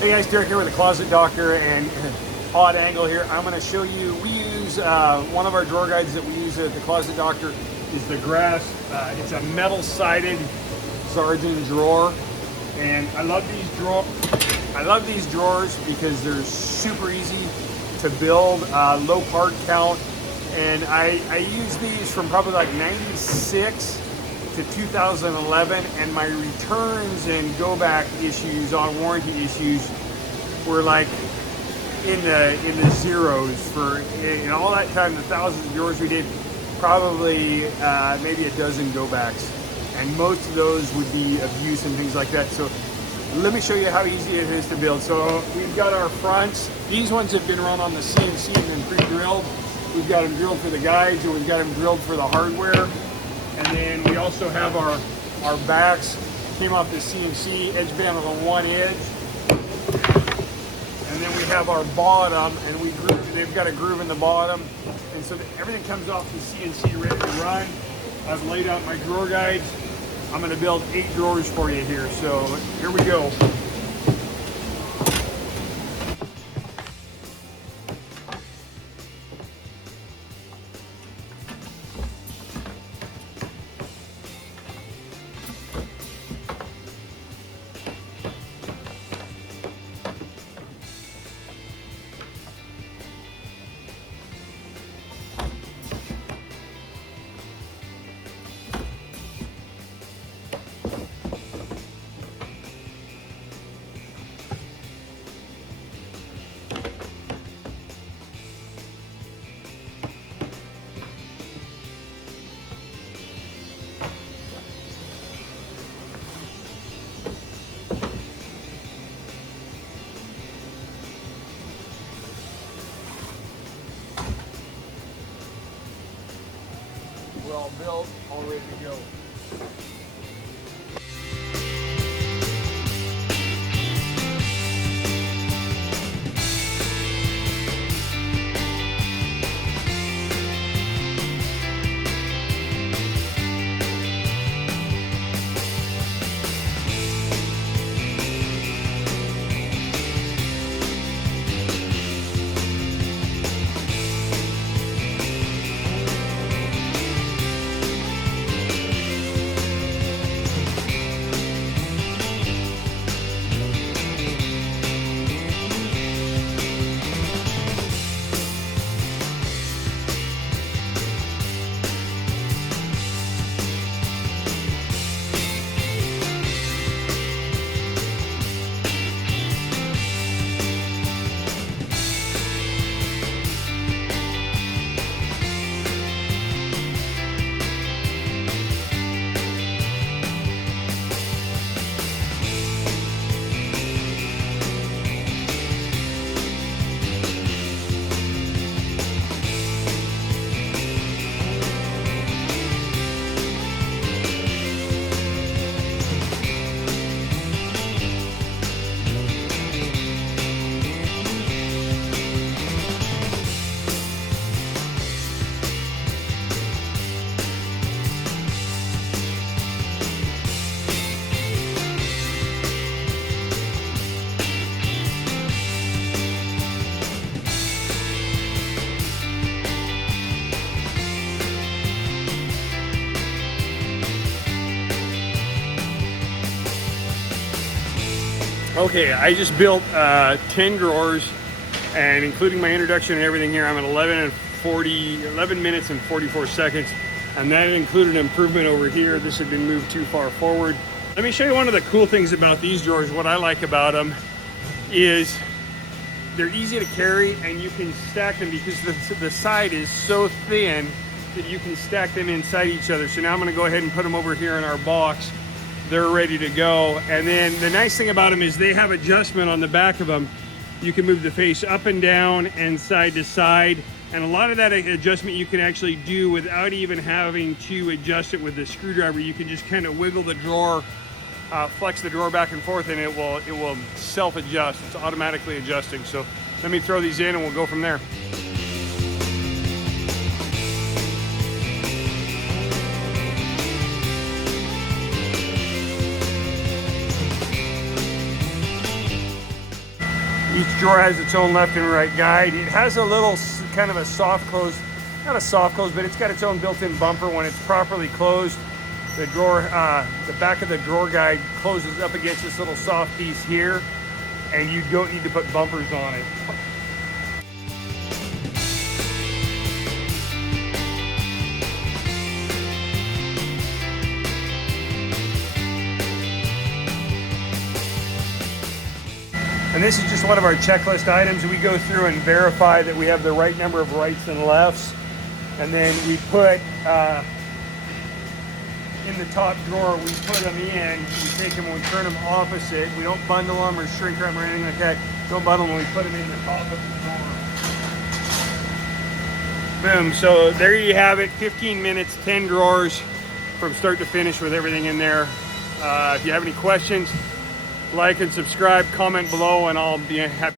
Hey guys, Derek here with the Closet Doctor and odd angle here. I'm going to show you, we use one of our drawer guides that we use at the Closet Doctor is the grass. It's a metal sided Zargen drawer, and I love these drawers because they're super easy to build, low part count, and I use these from probably like 96 to 2011, and my returns and go back issues on warranty issues were like in the zeros for in all that time, the thousands of drawers we did, probably maybe a dozen go backs, and most of those would be of use and things like that. So let me show you how easy it is to build. So we've got our fronts. These ones have been run on the CNC and then pre-drilled. We've got them drilled for the guides, and we've got them drilled for the hardware. And then we also have our backs, came off the CNC, edge band on one edge. And then we have our bottom, and they've got a groove in the bottom. And so everything comes off the CNC ready to run. I've laid out my drawer guides. I'm gonna build 8 drawers for you here. So here we go. We're all built, all ready to go. Okay, I just built 10 drawers, and including my introduction and everything here, I'm at 11 minutes and 44 seconds. And that included an improvement over here. This had been moved too far forward. Let me show you one of the cool things about these drawers. What I like about them is they're easy to carry, and you can stack them because the side is so thin that you can stack them inside each other. So now I'm gonna go ahead and put them over here in our box. They're ready to go. And then the nice thing about them is they have adjustment on the back of them. You can move the face up and down and side to side. And a lot of that adjustment you can actually do without even having to adjust it with the screwdriver. You can just kind of wiggle the drawer, flex the drawer back and forth, and it will self-adjust. It's automatically adjusting. So let me throw these in and we'll go from there. Each drawer has its own left and right guide. It has a little kind of a soft close, not a soft close, but it's got its own built-in bumper. When it's properly closed, the drawer, the back of the drawer guide closes up against this little soft piece here, and you don't need to put bumpers on it. And this is just one of our checklist items. We go through and verify that we have the right number of rights and lefts. And then we put, in the top drawer, we put them in, we take them and we turn them opposite. We don't bundle them or shrink them or anything like that. Don't bundle them, we put them in the top of the drawer. Boom, so there you have it, 15 minutes, 10 drawers from start to finish with everything in there. If you have any questions, like and subscribe, comment below, and I'll be happy